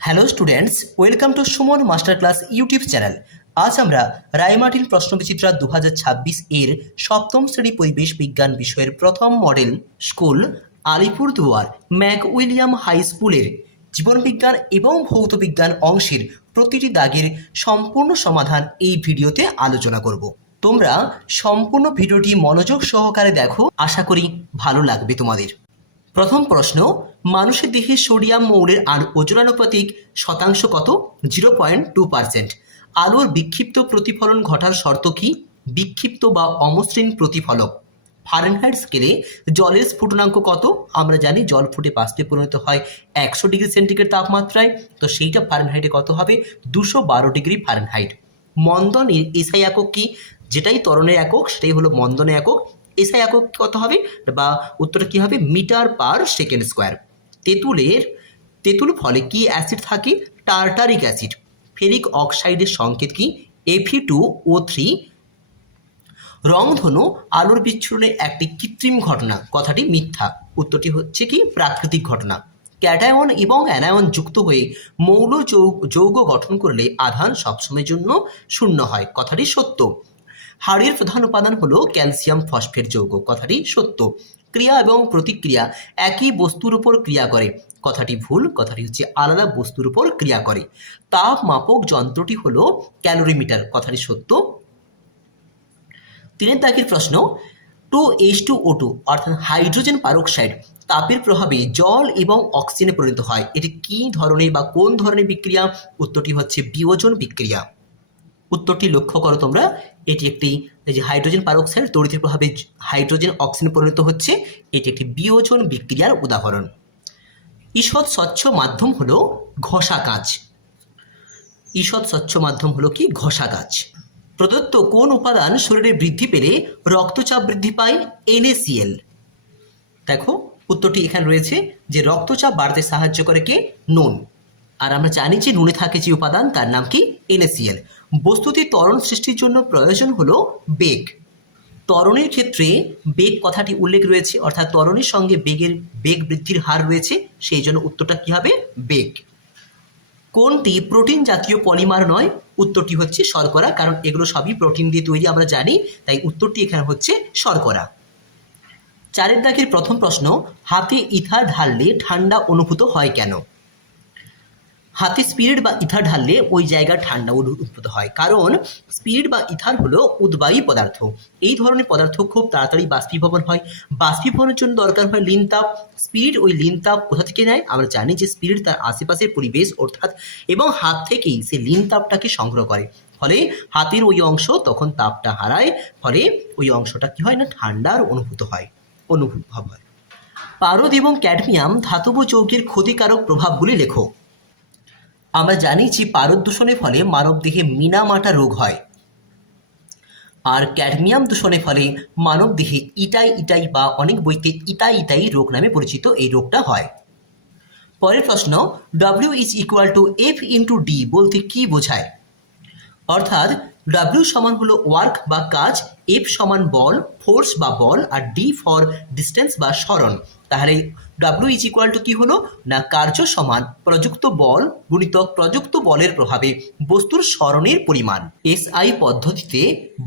Hello students, welcome to Suman master class YouTube channel. আজ আমরা রায়মার্টিন প্রশ্নবিচিত্রা 2026 এর সপ্তম শ্রেণী পরিবেশ বিজ্ঞান বিষয়ের প্রথম model school Alipurduar Mac William high স্কুলের জীবনবিজ্ঞান এবং ভৌতবিজ্ঞান অংশের প্রতিটি দাগের সম্পূর্ণ সমাধান এই ভিডিওতে আলোচনা করব। তোমরা সম্পূর্ণ ভিডিওটি মনোযোগ সহকারে দেখো, আশা করি ভালো লাগবে তোমাদের। প্রথম প্রশ্ন, মানুষের দেহে সোডিয়াম মৌলের ওজনানুপাতিক শতাংশ কত? 0.2%। আলোর বিক্ষিপ্ত প্রতিফলন ঘটার শর্ত কি? বিক্ষিপ্ত বা অমসৃণ প্রতিফলক। ফারেনহাইট স্কেলে জলের স্ফুটনাঙ্ক কত? আমরা জানি জল ফুটে বাষ্পে পরিণত হয় 100 ডিগ্রি সেন্টিগ্রেড তাপমাত্রায়, তো সেইটা ফারেনহাইটে কত হবে? 212 ডিগ্রি ফারেনহাইট। মন্দনের এসআই একক কি? যেটাই ত্বরণের একক সেটাই হলো মন্দনের একক। এসআই একক কত হবে, বা উত্তরটা কী হবে? Metre per second square. তেঁতুল ফলে কি অ্যাসিড থাকে? Tartaric acid. ফেরিক অক্সাইডের সংকেত কি? Fe2O3। রংধনু আলোর বিচ্ছুরণের একটি কৃত্রিম ঘটনা, কথাটি মিথ্যা। উত্তরটি হচ্ছে কি? প্রাকৃতিক ঘটনা। ক্যাটায়ন এবং অ্যানায়ন যুক্ত হয়ে মৌল যৌগ গঠন করলে আধান সবসময়ের জন্য শূন্য হয়, কথাটি সত্য। হাড়ের প্রধান উপাদান হলো ক্যালসিয়াম ফসফেট যৌগ, কথাটি সত্য। ক্রিয়া এবং প্রতিক্রিয়া একই বস্তুর উপর ক্রিয়া করে, কথাটি ভুল। কথাটি হচ্ছে আলাদা বস্তুর উপর ক্রিয়া করে। তাপ মাপক যন্ত্রটি হলো ক্যালোরিমিটার, কথাটি সত্য। 3 দাগের প্রশ্ন, 2H2O2 অর্থাৎ হাইড্রোজেন পারক্সাইড তাপের প্রভাবে জল এবং অক্সিজেনে পরিণত হয়। এটি কি ধরনের বা কোন ধরনের বিক্রিয়া? উত্তরটি হচ্ছে বিয়োজন বিক্রিয়া। উত্তরটি লক্ষ্য করো তোমরা, এটি একটি যে হাইড্রোজেন পারক্সাইড তড়িতের প্রভাবে হাইড্রোজেন অক্সিজেনে পরিণত হচ্ছে, এটি একটি বিয়োজন বিক্রিয়ার উদাহরণ। ঈষৎ স্বচ্ছ মাধ্যম হলো ঘষা কাঁচ। ঈষৎ স্বচ্ছ মাধ্যম হলো কি? ঘষা কাঁচ। প্রদত্ত কোন উপাদান শরীরে বৃদ্ধি পেলে রক্তচাপ বৃদ্ধি পায়? NaCl। দেখো উত্তরটি এখানে রয়েছে যে রক্তচাপ বাড়তে সাহায্য করে কে? নুন। আর আমরা জানি যে নুনে থাকে যে উপাদান তার নাম কি? NaCl। বস্তুটি ত্বরণ সৃষ্টির জন্য প্রয়োজন হলো বেগ। ত্বরণের ক্ষেত্রে বেগ কথাটি উল্লেখ রয়েছে, অর্থাৎ ত্বরণের সঙ্গে বেগ বৃদ্ধির হার রয়েছে, সেই জন্য উত্তরটা কি হবে? বেগ। কোনটি প্রোটিন জাতীয় পলিমার নয়? উত্তরটি হচ্ছে শর্করা, কারণ এগুলো সবই প্রোটিন দিয়ে তৈরি আমরা জানি, তাই উত্তরটি এখানে হচ্ছে শর্করা। 4 দাগের প্রথম প্রশ্ন, হাতে ইথার ঢাললে ঠান্ডা অনুভূত হয় কেন? হাতে স্পিরিট বা ইথার ঢাললে ওই জায়গায় ঠান্ডা উদ্ভূত হয়, কারণ স্পিরিট বা ইথার হলো উদ্বায়ী পদার্থ। এই ধরনের পদার্থ খুব তাড়াতাড়ি বাষ্পীভবন হয়। বাষ্পীভবনের জন্য দরকার হয় লিন তাপ। স্পিরিট ওই লিন তাপ কোথা থেকে নেয়? আমরা জানি যে স্পিরিট তার আশেপাশের পরিবেশ অর্থাৎ এবং হাত থেকেই সে লিন তাপটাকে সংগ্রহ করে, ফলে হাতের ওই অংশ তখন তাপটা হারায়, ফলে ওই অংশটা কি হয় না? ঠান্ডার অনুভূত হয়, অনুভব হয়। পারদ এবং ক্যাডমিয়াম ধাতব যৌগের ক্ষতিকারক প্রভাবগুলি লেখো। আমরা জানি যে পারদ দূষণের ফলে মানবদেহে মিনামাটা রোগ হয়, আর ক্যাডমিয়াম দূষণের ফলে মানবদেহে ইটাই বা অনেক বইতে ইটাই রোগ নামে পরিচিত এই রোগটা হয়। পরের প্রশ্ন, W=F×D বলতে কি বোঝায়? অর্থাৎ W সমান হলো ওয়ার্ক বা কাজ, F সমান বল, ফোর্স বা বল, আর D ফর ডিস্টেন্স বা সরণ। তাহলে W= কি হলো না? কার্য সমান প্রযুক্ত বল গুণিতক প্রযুক্ত বলের প্রভাবে বস্তুর সরণের পরিমাণ। SI পদ্ধতিতে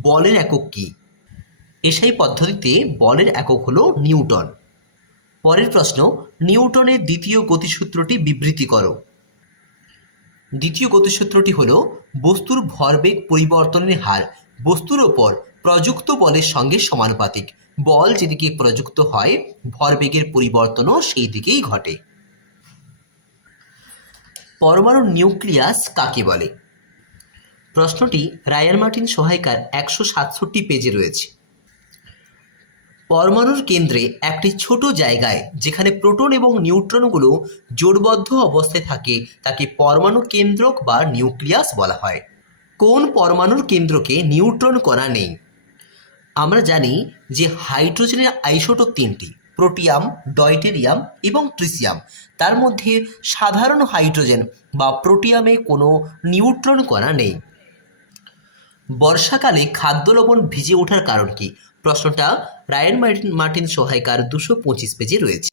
বলের একক কি? SI পদ্ধতিতে বলের একক হলো নিউটন। পরের প্রশ্ন, নিউটনের দ্বিতীয় গতিসূত্রটি বিবৃতি করো। দ্বিতীয় গতিসূত্রটি হলো বস্তুর ভরবেগ পরিবর্তনের হার বস্তুর ওপর প্রযুক্ত বলের সঙ্গে সমানুপাতিক। বল যেদিকে প্রযুক্ত হয় ভরবেগের পরিবর্তনও সেই দিকেই ঘটে। পরমাণুর নিউক্লিয়াস কাকে বলে? প্রশ্নটি রায়ার মার্টিন সহায়িকার 167 পেজে রয়েছে। পরমাণুর কেন্দ্রে একটি ছোট জায়গায় যেখানে প্রোটন এবং নিউট্রনগুলো জোটবদ্ধ অবস্থায় থাকে তাকে পরমাণু কেন্দ্রক বা নিউক্লিয়াস বলা হয়। কোন পরমাণুর কেন্দ্রকে নিউট্রন কণা নেই? আমরা জানি যে হাইড্রোজেনের আইসোটোপ 3টি, প্রোটিয়াম, ডয়টেরিয়াম এবং ট্রিসিয়াম। তার মধ্যে সাধারণ হাইড্রোজেন বা প্রোটিয়ামে কোনো নিউট্রন কণা নেই। বর্ষাকালে খাদ্য লবণ ভিজে ওঠার কারণ কি? প্রশ্নটা রায়ার মার্টিন সহায়িকার 225 পেজে রয়েছে।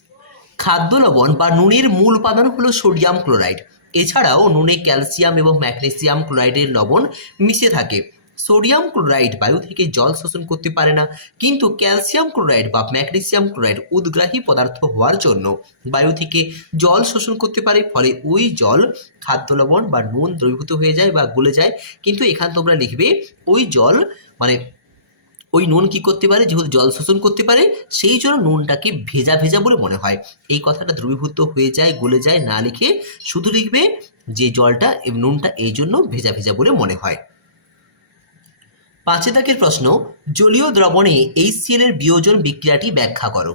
খাদ্য লবণ বা নুনের মূল উপাদান হলো সোডিয়াম ক্লোরাইড। এছাড়াও নুনে ক্যালসিয়াম এবং ম্যাগনেসিয়াম ক্লোরাইডের লবণ মিশে থাকে। সোডিয়াম ক্লোরাইড বায়ু থেকে জল শোষণ করতে পারে না, কিন্তু ক্যালসিয়াম ক্লোরাইড বা ম্যাগনেসিয়াম ক্লোরাইড উদ্গ্রাহী পদার্থ হওয়ার জন্য বায়ু থেকে জল শোষণ করতে পারে, ফলে ওই জল খাদ্য লবণ বা নুন দ্রবীভূত হয়ে যায় বা গলে যায়। কিন্তু এখানে তোমরা লিখবে ওই জল মানে ওই নুন কি করতে পারে, যেহেতু জল শোষণ করতে পারে সেই জন্য নুনটাকে ভেজা ভেজা বলে মনে হয়। এই কথাটা দ্রবীভূত হয়ে যায়, গলে যায় না লিখে শুধু লিখবে যে জলটা নুনটা এই জন্য ভেজা ভেজা বলে মনে হয়। 5 দাগের প্রশ্ন, জলীয় দ্রবণে HCl এর বিয়োজন বিক্রিয়াটি ব্যাখ্যা করো।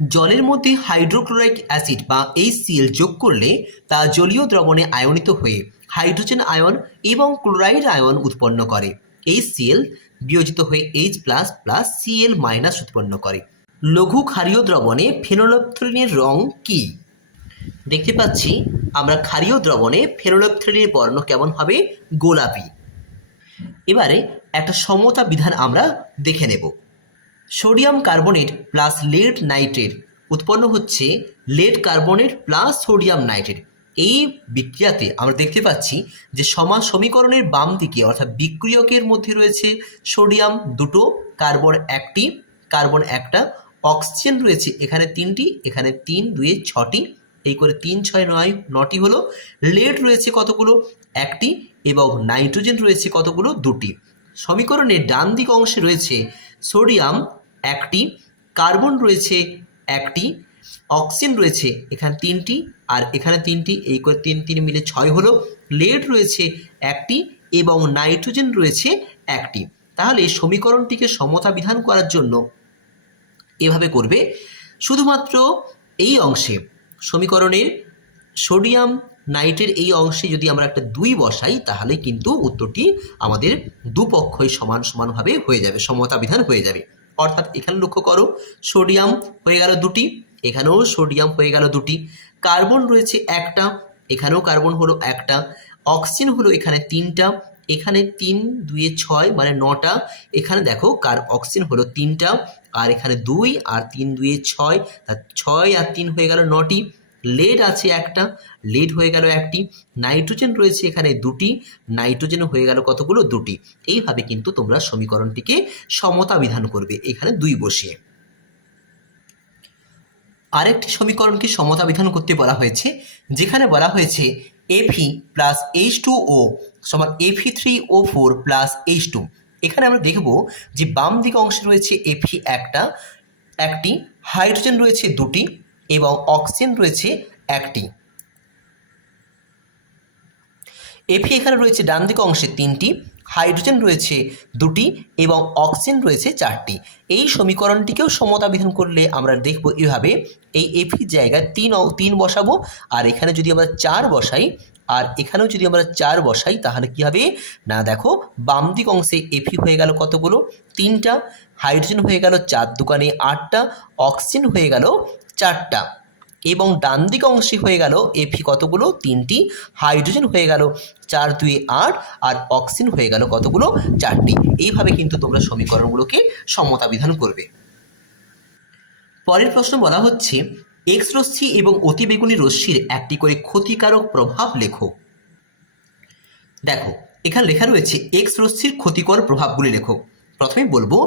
জলের মধ্যে হাইড্রোক্লোরিক অ্যাসিড বা HCl যোগ করলে তা জলীয় দ্রবণে আয়নিত হয়ে হাইড্রোজেন আয়ন এবং ক্লোরাইড আয়ন উৎপন্ন করে। HCl বিয়োজিত হয়ে H++Cl- উৎপন্ন করে। লঘু ক্ষারীয় দ্রবণে ফেনোলেপথ্যালিনের রং কি? দেখতে পাচ্ছি আমরা ক্ষারীয় দ্রবণে ফেনোলেপথ্যালিনের বর্ণ কেমন হবে? গোলাপি। এবারে একটা সমতা বিধান আমরা দেখে নেব। Sodium carbonate plus lead nitrate উৎপন্ন হচ্ছে lead carbonate plus sodium nitrate. এই বিক্রিয়াতে আমরা দেখতে পাচ্ছি যে সমান সমীকরণের বাম দিকে অর্থাৎ বিক্রিয়কের মধ্যে রয়েছে সোডিয়াম দুটো, কার্বন একটি, কার্বন একটা, অক্সিজেন রয়েছে এখানে তিনটি, এখানে 3 2 6টি, এই করে 3 6 9 9টি হলো। লেড রয়েছে কতগুলো? একটি, এবং নাইট্রোজেন রয়েছে কতগুলো? দুটি। সমীকরণের ডান দিক অংশে রয়েছে সোডিয়াম একটি, কার্বন রয়েছে একটি, অক্সিজেন রয়েছে এখানে 3টি আর এখানে 3টি, এই করে 3 3 মিলে 6 হলো। লেড রয়েছে একটি এবং নাইট্রোজেন রয়েছে একটি। তাহলে সমীকরণটিকে সমতা বিধান করার জন্য এভাবে করবে, শুধুমাত্র এই অংশে সমীকরণের সোডিয়াম নাইট্রেট এই অংশে যদি আমরা একটা 2 বসাই তাহলে কিন্তু উত্তরটি আমাদের দুপক্ষই সমান সমানভাবে হয়ে যাবে, সমতা বিধান হয়ে যাবে। অর্থাৎ এখানে লক্ষ্য করো সোডিয়াম হয়ে গেল 2টি, এখানেও সোডিয়াম হয়ে গেল 2টি, কার্বন রয়েছে একটা, এখানেও কার্বন হলো একটা, অক্সিজেন হলো এখানে 3টা, এখানে 3 2 6 মানে 9টা, এখানে দেখো অক্সিজেন হলো 3টা, আর এখানে 2 আর 3 2 6, তা 6 আর 3 হয়ে গেল 9টি। লেড আছে একটা, লেড হয়ে গেল একটি, নাইট্রোজেন রয়েছে এখানে 2টি, নাইট্রোজেন হয়ে গেল কতগুলো? 2টি। এইভাবে কিন্তু তোমরা সমীকরণটিকে সমতা বিধান করবে এখানে 2 বসিয়ে। আরেকটি সমীকরণকে সমতা বিধান করতে বলা হয়েছে, যেখানে বলা হয়েছে Fe প্লাস H2O সমান Fe3O4 প্লাস H2। এখানে আমরা দেখব যে বাম দিক অংশে রয়েছে Fe একটি, হাইড্রোজেন রয়েছে 2টি এবং অক্সিজেন রয়েছে একটি। Fe এখানে রয়েছে ডান দিক অংশে 3টি, হাইড্রোজেন রয়েছে 2টি এবং অক্সিজেন রয়েছে 4টি। এই সমীকরণটিকেও সমতা বিধান করলে আমরা দেখব এভাবে, এই Fe জায়গায় 3 বসাবো, আর এখানে যদি আমরা 4 বসাই আর এখানেও যদি আমরা 4 বসাই তাহলে কি হবে না, দেখো বাম দিক অংশে Fe হয়ে গেল কতগুলো? 3টা, হাইড্রোজেন হয়ে গেল 4 দুগুণে 8টা, অক্সিজেন হয়ে গেল 4টা, এবং ডান দিক অংশে হয়ে গেল Fe কতগুলো? 3টি, হাইড্রোজেন হয়ে গেল 4 2 8 আর অক্সিজেন হয়ে গেল কতগুলো? 4টি। এইভাবে কিন্তু তোমরা সমীকরণগুলোকে সমতা বিধান করবে। পরের প্রশ্ন বলা হচ্ছে এক্স রশ্মি এবং অতিবেগুনি রশ্মির একটি করে ক্ষতিকারক প্রভাব লেখো। দেখো এখানে লেখা রয়েছে এক্স রশ্মির ক্ষতিকর প্রভাবগুলি লেখো। প্রথমে বলবো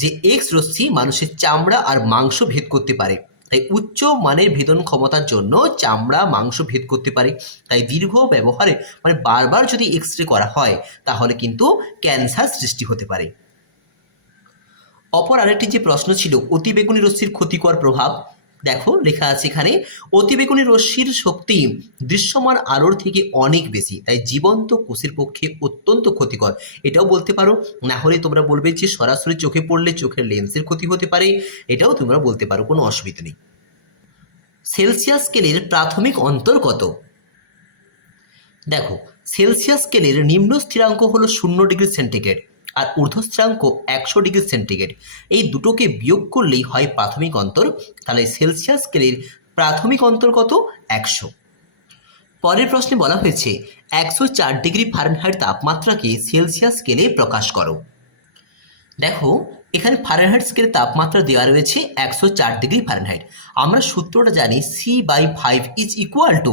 যে এক্স রশ্মি মানুষের চামড়া আর মাংস ভেদ করতে পারে, তাই উচ্চ মানের ভেদন ক্ষমতার জন্য চামড়া মাংস ভেদ করতে পারে। তাই দীর্ঘ ব্যবহারে মানে বারবার যদি এক্স রে করা হয় তাহলে কিন্তু ক্যান্সার সৃষ্টি হতে পারে। অপর আরেকটি যে প্রশ্ন ছিল অতিবেগুনি রশ্মির ক্ষতিকর প্রভাব, দেখো লেখা আছে এখানে অতিবেগুনি রশ্মির শক্তি দৃশ্যমান আলোর থেকে অনেক বেশি, তাই জীবন্ত কোষের পক্ষে অত্যন্ত ক্ষতিকর। এটাও বলতে পারো, না হলে তোমরা বলবে যে সরাসরি চোখে পড়লে চোখের লেন্সের ক্ষতি হতে পারে, এটাও তোমরা বলতে পারো, কোনো অসুবিধা নেই। সেলসিয়াস স্কেলের প্রাথমিক অন্তর কত? দেখো সেলসিয়াস স্কেলের নিম্ন স্থিরাঙ্ক হলো 0 ডিগ্রি সেন্টিগ্রেড আর ঊর্ধ্ব স্থিরাঙ্ক 100 ডিগ্রি সেন্টিগ্রেড। এই দুটোকে বিয়োগ করলেই হয় প্রাথমিক অন্তর। তাহলে সেলসিয়াস স্কেলের প্রাথমিক অন্তর কত? 100। পরের প্রশ্নে বলা হয়েছে 104 ডিগ্রি ফারেনহাইট তাপমাত্রাকে সেলসিয়াস স্কেলে প্রকাশ করো। দেখো এখানে ফারেনহাইট স্কেলে তাপমাত্রা দেওয়া রয়েছে 104 ডিগ্রি ফারেনহাইট। আমরা সূত্রটা জানি C/5 is equal to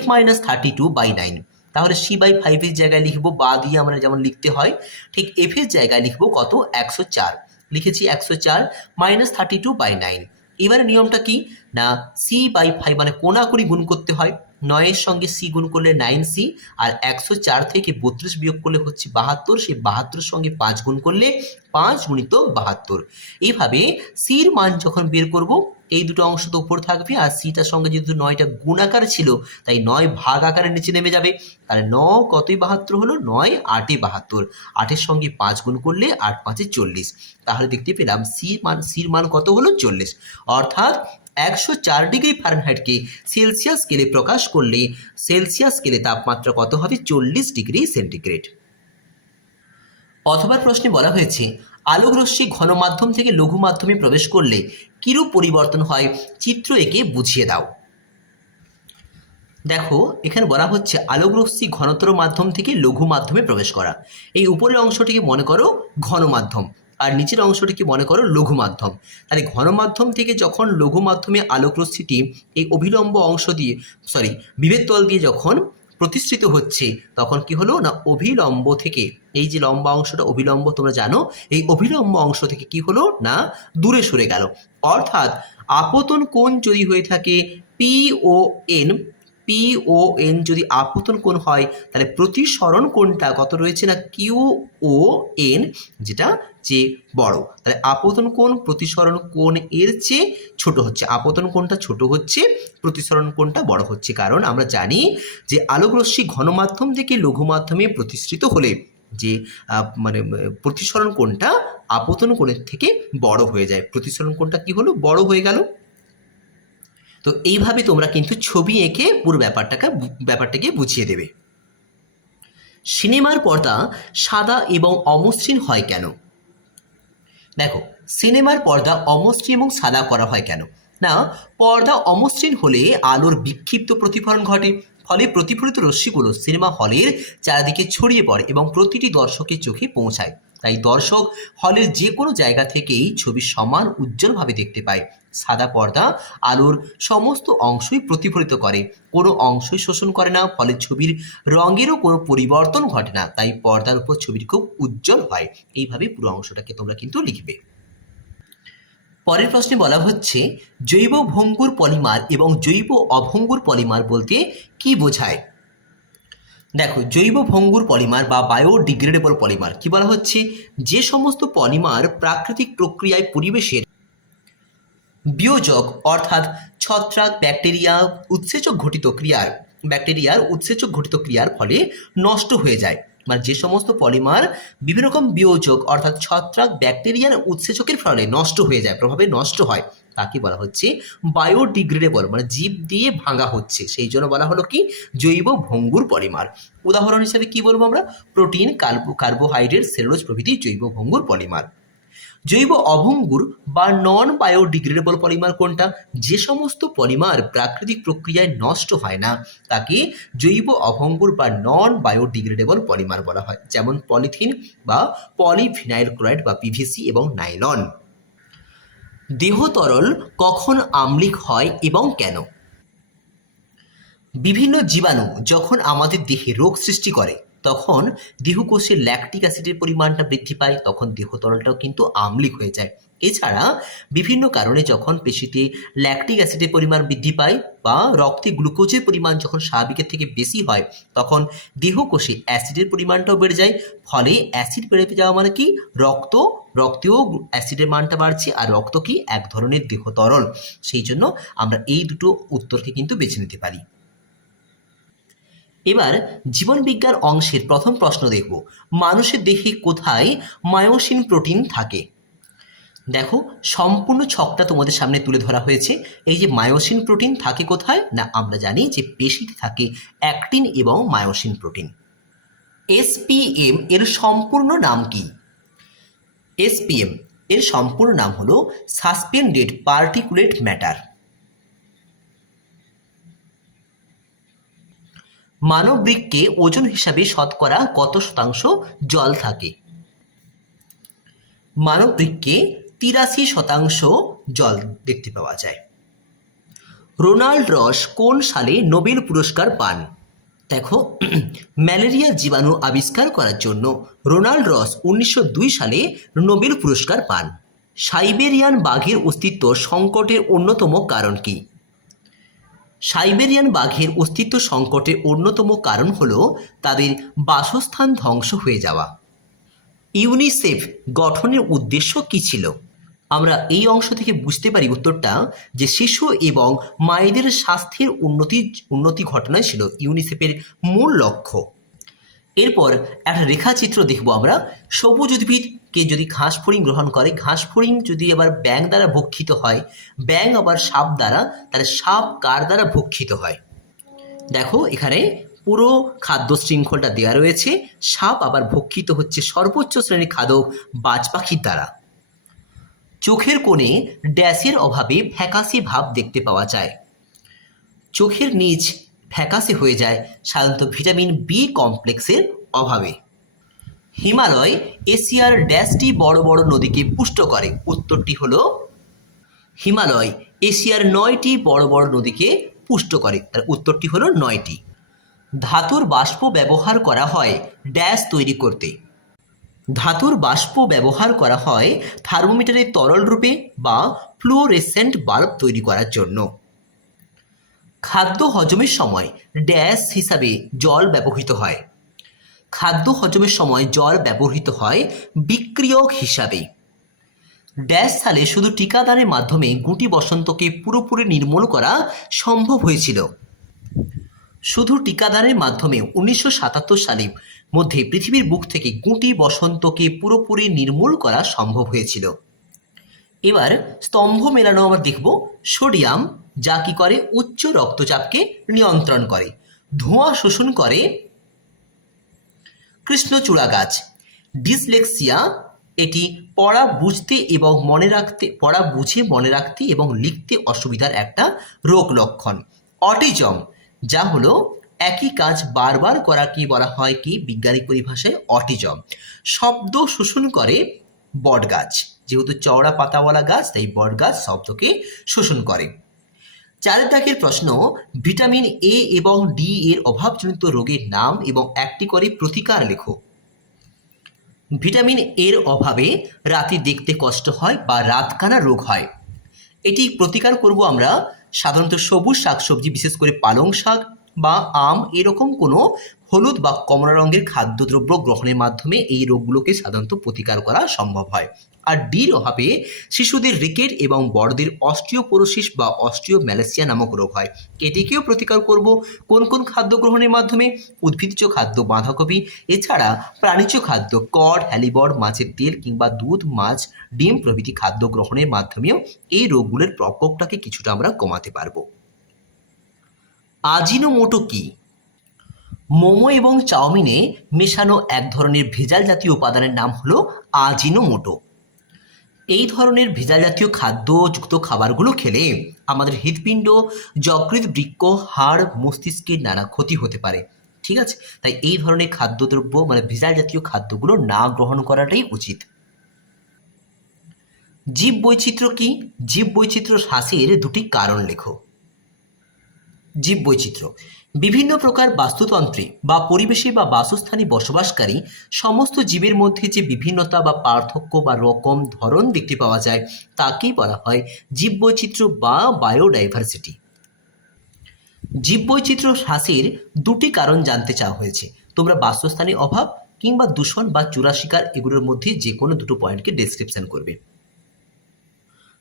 F-32/9। তাহলে C/5 এর জায়গায় লিখবো বা দিয়ে আমরা যেমন লিখতে হয়, ঠিক F এর জায়গায় লিখবো কত 104, লিখেছি 104 -32/9। এবারে নিয়মটা কি না C/5 মানে কোণাকুণি গুণ করতে হয়, 9 এর সঙ্গে C গুণ করলে 9C, আর 104 থেকে 32 বিয়োগ করলে হচ্ছে 72, সেই 72 সঙ্গে 5 গুণ করলে 5 গুণিত 72। এইভাবে সির মান যখন বের করব এই দুটো অংশ তো উপর থাকবে, আর সিটার সঙ্গে যেহেতু 9টা গুণ আকার ছিল তাই 9 ভাগ আকারে নিচে নেমে যাবে। তাহলে 9 কতই 72 হলো, 9 8 72, 8-এর সঙ্গে 5 গুণ করলে 8 5 40। তাহলে দেখতে পেলাম সির মান কত হলো 40। অর্থাৎ 104 ডিগ্রি ফারেনহাইটকে সেলসিয়াস স্কেলে প্রকাশ করলে সেলসিয়াস স্কেলে তাপমাত্রা কত হবে 40 ডিগ্রি সেন্টিগ্রেড। অথবা প্রশ্নে বলা হয়েছে আলোক রশ্মি ঘন মাধ্যম থেকে লঘু মাধ্যমে প্রবেশ করলে কিরূপ পরিবর্তন হয়, চিত্র এঁকে বুঝিয়ে দাও। দেখো এখানে বলা হচ্ছে আলোক রশ্মি ঘনতর মাধ্যম থেকে লঘু মাধ্যমে প্রবেশ করা। এই উপরের অংশটিকে মনে করো ঘন মাধ্যম আর নিচের অংশটিকে মনে করো লঘু মাধ্যম। তাহলে ঘন মাধ্যম থেকে যখন লঘু মাধ্যমে আলোক রশ্মিটি এই অভিলম্ব অংশ দিয়ে বিভেদ তল দিয়ে যখন প্রতিষ্ঠিত হচ্ছে তখন কি হলো না অভিলম্ব থেকে, এই যে লম্বা অংশটা অভিলম্ব তোমরা জানো, এই অভিলম্ব অংশ থেকে কি হলো না দূরে সরে গেল। অর্থাৎ আপতন কোণ যদি হয়ে থাকে PON যদি আপতন কোণ হয় তাহলে প্রতিসরণ কোণটা কত রয়েছে না QON, যেটা যে বড়। তাহলে আপতন কোণ প্রতিসরণ কোণ এর চেয়ে ছোট হচ্ছে, আপতন কোণটা ছোট হচ্ছে, প্রতিসরণ কোণটা বড় হচ্ছে। কারণ আমরা জানি যে আলোক রশ্মি ঘন মাধ্যম থেকে লঘু মাধ্যমে প্রতিষ্ঠিত হলে যে প্রতিসরণ কোণটা আপতন কোণের থেকে বড় হয়ে যায়, প্রতিসরণ কোণটা কি হলো বড় হয়ে গেল। তো এইভাবে তোমরা কিন্তু ছবি এঁকে পুরো ব্যাপারটাকে বুঝিয়ে দেবে। সিনেমার পর্দা সাদা এবং অমসৃণ হয় কেন? দেখো সিনেমার পর্দা অমসৃণ এবং সাদা করা হয় কেন না, পর্দা অমসৃণ হলে আলোর বিক্ষিপ্ত প্রতিফলন ঘটে, ফলে প্রতিফলিত রশ্মিগুলো সিনেমা হলের চারিদিকে ছড়িয়ে পড়ে এবং প্রতিটি দর্শকের চোখে পৌঁছায়। তাই দর্শক হলের যে কোনো জায়গা থেকেই ছবি সমান উজ্জ্বলভাবে দেখতে পায়। সাদা পর্দা আলোর সমস্ত অংশই প্রতিফলিত করে, কোনো অংশই শোষণ করে না, ফলে ছবির রঙেরও কোনো পরিবর্তন ঘটে না। তাই পর্দার উপর ছবিটি খুব উজ্জ্বল হয়। এইভাবে পুরো অংশটাকে তোমরা কিন্তু লিখবে। পরের প্রশ্নে বলা হচ্ছে জৈব ভঙ্গুর পলিমার এবং জৈব অভঙ্গুর পলিমার বলতে কি বোঝায়? দেখো জৈব ভঙ্গুর পলিমার বা বায়োডিগ্রেডেবল পলিমার কি বলা হচ্ছে, যে সমস্ত পলিমার প্রাকৃতিক প্রক্রিয়ায় পরিবেশের বিয়োজক অর্থাৎ ছত্রাক ব্যাকটেরিয়ার উৎসেচক ঘটিত ক্রিয়ার ফলে নষ্ট হয়ে যায়। মানে যে সমস্ত পলিমার বিভিন্ন রকম বিয়োজক অর্থাৎ ছত্রাক ব্যাকটেরিয়ার উৎসেচকের ফলে নষ্ট হয়ে যায়, প্রভাবে নষ্ট হয়, তাকে বলা হচ্ছে বায়োডিগ্রেডেবল, মানে জীব দিয়ে ভাঙা হচ্ছে, সেই জন্য বলা হলো কি জৈব ভঙ্গুর পলিমার। উদাহরণ হিসেবে কি বলবো আমরা, প্রোটিন, কার্বোহাইড্রেট, সেলুলোজ প্রভৃতি জৈব ভঙ্গুর পলিমার। জৈব অভঙ্গুর বা নন বায়োডিগ্রেডেবল পলিমার কোনটা, যে সমস্ত পলিমার প্রাকৃতিক প্রক্রিয়ায় নষ্ট হয় না তাকে জৈব অভঙ্গুর বা নন বায়োডিগ্রেডেবল পলিমার বলা হয়, যেমন পলিথিন বা পলিভিনাইল ক্লোরাইড বা PVC এবং নাইলন। দেহ তরল কখন আম্লিক হয় এবং কেন? বিভিন্ন জীবাণু যখন আমাদের দেহে রোগ সৃষ্টি করে তখন দেহকোষে ল্যাকটিক অ্যাসিডের পরিমাণটা বৃদ্ধি পায়, তখন দেহ তরলটাও কিন্তু আম্লিক হয়ে যায়। এছাড়া বিভিন্ন কারণে যখন পেশিতে ল্যাকটিক অ্যাসিডের পরিমাণ বৃদ্ধি পায় বা রক্তে গ্লুকোজের পরিমাণ যখন স্বাভাবিকের থেকে বেশি হয় তখন দেহকোষে অ্যাসিডের পরিমাণটাও বেড়ে যায়। ফলে অ্যাসিড বেড়ে যাওয়া মানে কি রক্তেও অ্যাসিডের মানটা বাড়ছে, আর রক্ত কি এক ধরনের দেহ তরল, সেই জন্য আমরা এই দুটো উত্তরকে কিন্তু বেছে নিতে পারি। এবার জীবনবিজ্ঞান অংশের প্রথম প্রশ্ন দেখব, মানুষের দেহে কোথায় মায়োসিন প্রোটিন থাকে? দেখো সম্পূর্ণ ছকটা তোমাদের সামনে তুলে ধরা হয়েছে। এই যে মায়োসিন প্রোটিন থাকে কোথায় না, আমরা জানি যে পেশিতে থাকে অ্যাক্টিন এবং মায়োসিন প্রোটিন। SPM এর সম্পূর্ণ নাম কি? SPM এর সম্পূর্ণ নাম হলো সাসপেন্ডেড পার্টিকুলেট ম্যাটার। মানব বৃক্কে ওজন হিসাবে শতকরা কত শতাংশ জল থাকে? মানববৃক্কে 83% জল দেখতে পাওয়া যায়। রোনাল্ড রস কোন সালে নোবেল পুরস্কার পান? দেখো, ম্যালেরিয়া জীবাণু আবিষ্কার করার জন্য রোনাল্ড রস 1902 সালে নোবেল পুরস্কার পান। সাইবেরিয়ান বাঘের অস্তিত্ব সংকটের অন্যতম কারণ কি? সাইবেরিয়ান বাঘের অস্তিত্ব সংকটের অন্যতম কারণ হল তাদের বাসস্থান ধ্বংস হয়ে যাওয়া। ইউনিসেফ গঠনের উদ্দেশ্য কী ছিল? আমরা এই অংশ থেকে বুঝতে পারি উত্তরটা যে শিশু এবং মায়েদের স্বাস্থ্যের উন্নতি ঘটানোই ছিল ইউনিসেফের মূল লক্ষ্য। এরপর একটা রেখাচিত্র দেখব আমরা। সবুজ উদ্ভিদকে যদি ঘাস ফড়িং গ্রহণ করে, ঘাস ফড়িং যদি আবার ব্যাঙ দ্বারা ভক্ষিত হয়, ব্যাঙ আবার সাপ দ্বারা, তাহলে সাপ কার দ্বারা ভক্ষিত হয়? দেখো, এখানে পুরো খাদ্য শৃঙ্খলটা দেওয়া রয়েছে। সাপ আবার ভক্ষিত হচ্ছে সর্বোচ্চ শ্রেণীর খাদক বাজ পাখির দ্বারা। চোখের কোণে ড্যাশের অভাবে ফ্যাকাশে ভাব দেখতে পাওয়া যায়। চোখের নিচ ফ্যাকাশে হয়ে যায় সাধারণত ভিটামিন বি কমপ্লেক্সের অভাবে। হিমালয় এশিয়ার ড্যাশটি বড় বড় নদীকে পুষ্ট করে? উত্তরটি হলো হিমালয় এশিয়ার 9টি বড় বড় নদীকে পুষ্ট করে, তার উত্তরটি হলো 9টি। ধাতুর বাষ্প ব্যবহার করা হয় ড্যাশ তৈরি করতে? ধাতুর বাষ্প ব্যবহার করা হয় থার্মোমিটারের তরল রূপে বা ফ্লুওরেসেন্ট বাল্ব তৈরি করার জন্য। খাদ্য হজমের সময় ড্যাশ হিসাবে জল ব্যবহৃত হয়? খাদ্য হজমের সময় জল ব্যবহৃত হয় বিক্রিয়ক হিসাবে। ড্যাশ সালে শুধু টিকাদানের মাধ্যমে গুটি বসন্তকে পুরোপুরি নির্মূল করা সম্ভব হয়েছিল? শুধু টিকাদানের মাধ্যমে 1977 সালের মধ্যে পৃথিবীর বুক থেকে গুটি বসন্তকে পুরোপুরি নির্মূল করা সম্ভব হয়েছিল। এবার স্তম্ভ মেলানো আমরা দেখব। সোডিয়াম যা কি করে? উচ্চ রক্তচাপকে নিয়ন্ত্রণ করে। ধোঁয়া শোষণ করে কৃষ্ণচূড়া গাছ। ডিসলেক্সিয়া এটি পড়া বুঝে মনে রাখতে এবং লিখতে অসুবিধার একটা রোগ লক্ষণ। অটিজম যা হলো একই কাজ বারবার করাকে বলা হয় কি বিজ্ঞানিক পরিভাষায় অটিজম। শব্দ শোষণ করে বটগাছ, যেহেতু চওড়া পাতাওয়ালা গাছ তাই বটগাছ শব্দকে শোষণ করে। 4 দাগের প্রশ্ন, ভিটামিন এ এবং ডি এর অভাবজনিত রোগের নাম এবং একটি করে প্রতিকার লেখো। ভিটামিন এর অভাবে রাতে দেখতে কষ্ট হয় বা রাতকানা রোগ হয়। এটি প্রতিকার করব আমরা সাধারণত সবুজ শাকসবজি, বিশেষ করে পালং শাক বা আম, এরকম কোনো হলুদ বা কমলা রঙের খাদ্যদ্রব্য গ্রহণের মাধ্যমে এই রোগগুলোকে সাধারণত প্রতিকার করা সম্ভব হয়। আর ডির অভাবে শিশুদের রিকেট এবং বড়দের অস্টিওপোরোসিস বা অস্টিওম্যালেসিয়া নামক রোগ হয়। এটিকেও প্রতিকার করব কোন কোন খাদ্য গ্রহণের মাধ্যমে? উদ্ভিজ্জ খাদ্য বাঁধাকপি, এছাড়া প্রাণীজ খাদ্য কড, হ্যালিবট, মাছের তেল কিংবা দুধ, মাছ, ডিম প্রভৃতি খাদ্য গ্রহণের মাধ্যমেও এই রোগগুলোর প্রকোপটাকে কিছুটা আমরা কমাতে পারবো। আজিনোমোটো কি? মোমো এবং চাউমিনে মেশানো এক ধরনের ভেজাল জাতীয় উপাদানের নাম হলো আজিনোমোটো। এই ধরনের ভেজাল জাতীয় খাদ্যযুক্ত খাবারগুলো খেলে আমাদের হৃৎপিণ্ড, যকৃৎ, বৃক্ক, হাড়, মস্তিষ্কের নানা ক্ষতি হতে পারে। ঠিক আছে, তাই এই ধরনের খাদ্যদ্রব্য ভেজাল জাতীয় খাদ্যগুলো না গ্রহণ করাটাই উচিত। জীব বৈচিত্র্য কি? জীব বৈচিত্র্য হ্রাসের 2টি কারণ লেখো। জীব বৈচিত্র্য বিভিন্ন প্রকার বাস্তুতন্ত্রে বা পরিবেশে বা বাসস্থানে বসবাসকারী সমস্ত জীবের মধ্যে যে বিভিন্নতা বা পার্থক্য বা রকম ধরন দেখতে পাওয়া যায় তাকেই বলা হয় জীব বৈচিত্র্য বা বায়োডাইভার্সিটি। জীব বৈচিত্র্য হ্রাসের 2টি কারণ জানতে চাওয়া হয়েছে। তোমরা বাসস্থানের অভাব কিংবা দূষণ বা চোরা শিকার এগুলোর মধ্যে যে কোনো 2টো পয়েন্টকে ডেসক্রিপশন করবে।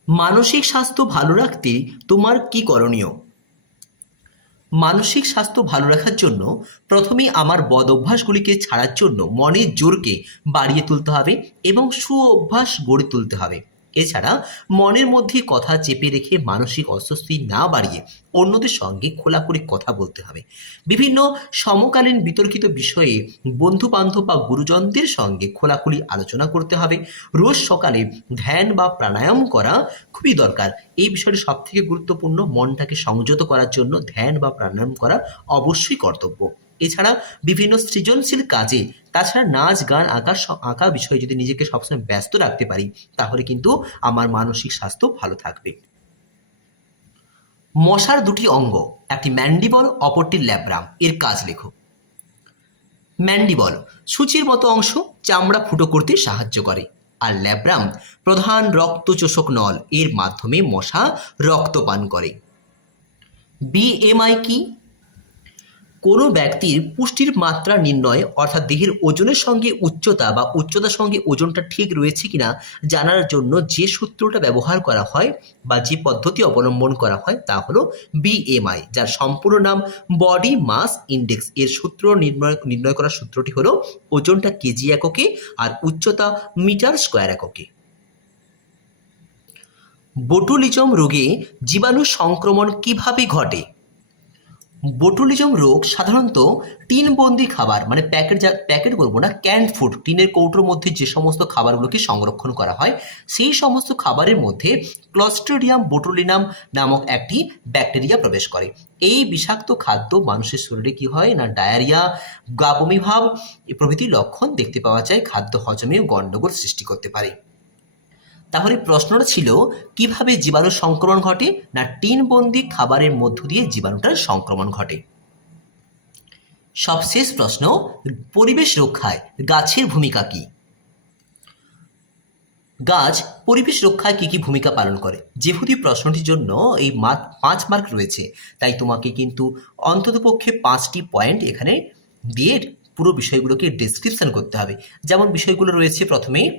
মানসিক স্বাস্থ্য ভালো রাখতে তোমার কি করণীয়? মানসিক স্বাস্থ্য ভালো রাখার জন্য প্রথমেই আমার বদ অভ্যাসগুলিকে ছাড়ার জন্য মনের জোরকে বাড়িয়ে তুলতে হবে এবং সুঅভ্যাস গড়ে তুলতে হবে। এছাড়া মনের মধ্যে কথা চেপে রেখে মানসিক অস্বস্তি না বাড়িয়ে অন্যদের সঙ্গে খোলাখুলি কথা বলতে হবে। বিভিন্ন সমকালীন বিতর্কিত বিষয়ে বন্ধু বান্ধব বা গুরুজনদের সঙ্গে খোলাখুলি আলোচনা করতে হবে। রোজ সকালে ধ্যান বা প্রাণায়াম করা খুবই দরকার। এই বিষয়টি সবথেকে গুরুত্বপূর্ণ। মনটাকে সংযত করার জন্য ধ্যান বা প্রাণায়াম করা অবশ্যই কর্তব্য। এছাড়া বিভিন্ন সৃজনশীল কাজে, তাছাড়া নাচ গান আঁকা বিষয়ে যদি নিজেকে সবসময় ব্যস্ত রাখতে পারি, তাহলে কিন্তু আমার মানসিক স্বাস্থ্য ভালো থাকবে। মশার দুটি অঙ্গ, একটি ম্যান্ডিবল, অপরটি ল্যাব্রাম, এর কাজ লেখো। ম্যান্ডিবল সূচির মতো অংশ, চামড়া ফুটো করতে সাহায্য করে। আর ল্যাব্রাম প্রধান রক্তচোষক নল, এর মাধ্যমে মশা রক্ত পান করে। বিএমআই কি? কোনো ব্যক্তির পুষ্টির মাত্রা নির্ণয়, অর্থাৎ দেহের ওজনের সঙ্গে উচ্চতা বা উচ্চতার সঙ্গে ওজনটা ঠিক রয়েছে কিনা জানার জন্য যে সূত্রটা ব্যবহার করা হয় বা যে পদ্ধতি অবলম্বন করা হয় তা হলো বিএমআই, যার সম্পূর্ণ নাম বডি মাস ইন্ডেক্স। এর সূত্র নির্ণয় করার সূত্রটি হলো ওজনটা কেজি এককে আর উচ্চতা মিটার স্কোয়ার এককে। বোটুলিজম রোগে জীবাণু সংক্রমণ কিভাবে ঘটে? বোটুলিজম রোগ সাধারণত টিনবন্দি খাবার, মানে প্যাকেট বলবো না, ক্যান্ড ফুড, টিনের কৌটোর মধ্যে যে সমস্ত খাবারগুলোকে সংরক্ষণ করা হয় সেই সমস্ত খাবারের মধ্যে ক্লস্ট্রিডিয়াম বোটুলিনাম নামক একটি ব্যাকটেরিয়া প্রবেশ করে। এই বিষাক্ত খাদ্য মানুষের শরীরে কি হয় না, ডায়রিয়া, গা বমি ভাব প্রভৃতি লক্ষণ দেখতে পাওয়া যায়, খাদ্য হজমেও গণ্ডগোল সৃষ্টি করতে পারে। তাহলে প্রশ্নটা ছিল কিভাবে জীবাণু সংক্রমণ ঘটে, না টিনবন্দি খাবারের মধ্য দিয়ে জীবাণুটার সংক্রমণ ঘটে। সবশেষ প্রশ্ন, পরিবেশ রক্ষায় গাছের ভূমিকা কি? গাছ পরিবেশ রক্ষায় কি কি ভূমিকা পালন করে? যেহেতু প্রশ্নটির জন্য এই 5 মার্ক রয়েছে, তাই তোমাকে কিন্তু অন্ততপক্ষে 5টি পয়েন্ট এখানে দিয়ে পুরো বিষয়গুলোকে ডেসক্রিপশন করতে হবে। যেমন বিষয়গুলো রয়েছে, প্রথমেই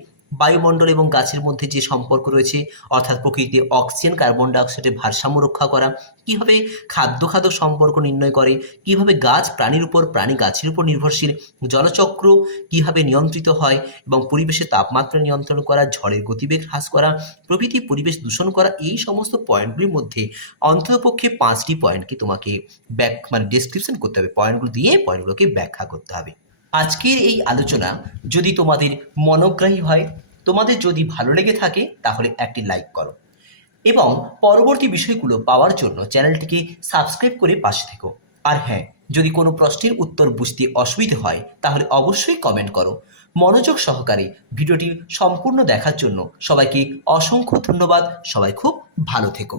বায়ুমণ্ডল এবং গাছের মধ্যে যে সম্পর্ক রয়েছে, অর্থাৎ প্রকৃতিতে অক্সিজেন কার্বন ডাইঅক্সাইডের ভারসাম্য রক্ষা করা, কিভাবে খাদ্য সম্পর্ক নির্ণয় করে, কিভাবে গাছ প্রাণীর উপর, প্রাণী গাছের উপর নির্ভরশীল, জলচক্র কিভাবে নিয়ন্ত্রিত হয় এবং পরিবেশের তাপমাত্রা নিয়ন্ত্রণ করা, ঝড়ের গতিবেগ হ্রাস করা প্রভৃতি, পরিবেশ দূষণ করা, এই সমস্ত পয়েন্টগুলির মধ্যে অন্ততপক্ষে 5টি পয়েন্টকে তোমাকে ডেসক্রিপশন করতে হবে, পয়েন্টগুলো দিয়ে পয়েন্টগুলোকে ব্যাখ্যা করতে হবে। আজকের এই আলোচনা যদি তোমাদের মনোগ্রাহী হয়, তোমাদের যদি ভালো লেগে থাকে, তাহলে একটি লাইক করো এবং পরবর্তী বিষয়গুলো পাওয়ার জন্য চ্যানেলটিকে সাবস্ক্রাইব করে পাশে থেকো। আর হ্যাঁ, যদি কোনো প্রশ্নের উত্তর বুঝতে অসুবিধে হয় তাহলে অবশ্যই কমেন্ট করো। মনোযোগ সহকারে ভিডিওটি সম্পূর্ণ দেখার জন্য সবাইকে অসংখ্য ধন্যবাদ। সবাই খুব ভালো থেকো।